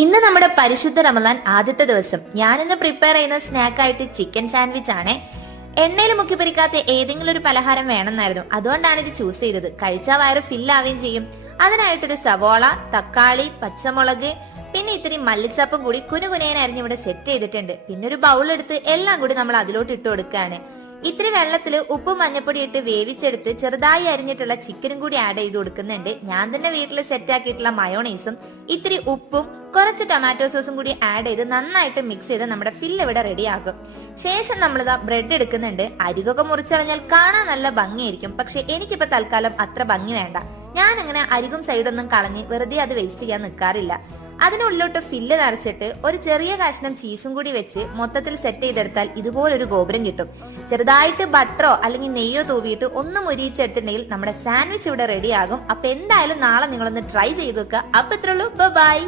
ഇന്ന് നമ്മുടെ പരിശുദ്ധ റമദാൻ ആദ്യത്തെ ദിവസം. ഞാനിന്ന് പ്രിപ്പയർ ചെയ്യുന്ന സ്നാക്ക് ആയിട്ട് ചിക്കൻ സാൻഡ്വിച്ച് ആണ്. എണ്ണയിൽ മുക്കി പൊരിക്കാത്ത ഏതെങ്കിലും ഒരു പലഹാരം വേണമെന്നായിരുന്നു, അതുകൊണ്ടാണ് ഇത് ചൂസ് ചെയ്തത്. കഴിച്ചാൽ വയറ് ഫില്ലാവുകയും ചെയ്യും. അതിനായിട്ടൊരു സവോള, തക്കാളി, പച്ചമുളക്, പിന്നെ ഇത്തിരി മല്ലിച്ചപ്പും കൂടി കുനുകുനേനെ അരിഞ്ഞ് ഇവിടെ സെറ്റ് ചെയ്തിട്ടുണ്ട്. പിന്നെ ഒരു ബൗൾ എടുത്ത് എല്ലാം കൂടി നമ്മൾ അതിലോട്ട് ഇട്ട് കൊടുക്കുകയാണ്. ഇത്തിരി വെള്ളത്തിൽ ഉപ്പും മഞ്ഞപ്പൊടി ഇട്ട് വേവിച്ചെടുത്ത് ചെറുതായി അരിഞ്ഞിട്ടുള്ള ചിക്കനും കൂടി ആഡ് ചെയ്ത് കൊടുക്കുന്നുണ്ട്. ഞാൻ തന്നെ വീട്ടിൽ സെറ്റ് ആക്കിയിട്ടുള്ള മയോണൈസും ഇത്തിരി ഉപ്പും കുറച്ച് ടൊമാറ്റോ സോസും കൂടി ആഡ് ചെയ്ത് നന്നായിട്ട് മിക്സ് ചെയ്ത് നമ്മുടെ ഫില്ല് ഇവിടെ റെഡി ആകും. ശേഷം നമ്മളിതാ ബ്രെഡ് എടുക്കുന്നുണ്ട്. അരികൊക്കെ മുറിച്ചളഞ്ഞാൽ കാണാൻ നല്ല ഭംഗിയായിരിക്കും, പക്ഷെ എനിക്കിപ്പോ തൽക്കാലം അത്ര ഭംഗി വേണ്ട. ഞാൻ അങ്ങനെ അരികും സൈഡൊന്നും കളഞ്ഞ് വെറുതെ അത് വേസ്റ്റ് ചെയ്യാൻ നിൽക്കാറില്ല. അതിനുള്ളിലോട്ട് ഫില്ല് നിറച്ചിട്ട് ഒരു ചെറിയ കഷ്ണം ചീസും കൂടി വെച്ച് മൊത്തത്തിൽ സെറ്റ് ചെയ്തെടുത്താൽ ഇതുപോലൊരു ഗോപുരം കിട്ടും. ചെറുതായിട്ട് ബട്ടറോ അല്ലെങ്കിൽ നെയ്യോ തൂവിയിട്ട് ഒന്ന് മുരിയിച്ചെടുത്തിട്ടുണ്ടെങ്കിൽ നമ്മുടെ സാൻഡ്വിച്ച് ഇവിടെ റെഡി ആകും. അപ്പൊ എന്തായാലും നാളെ നിങ്ങളൊന്ന് ട്രൈ ചെയ്ത് നോക്കുക. അപ്പൊ ഇത്രയുള്ളൂ. ബൈ.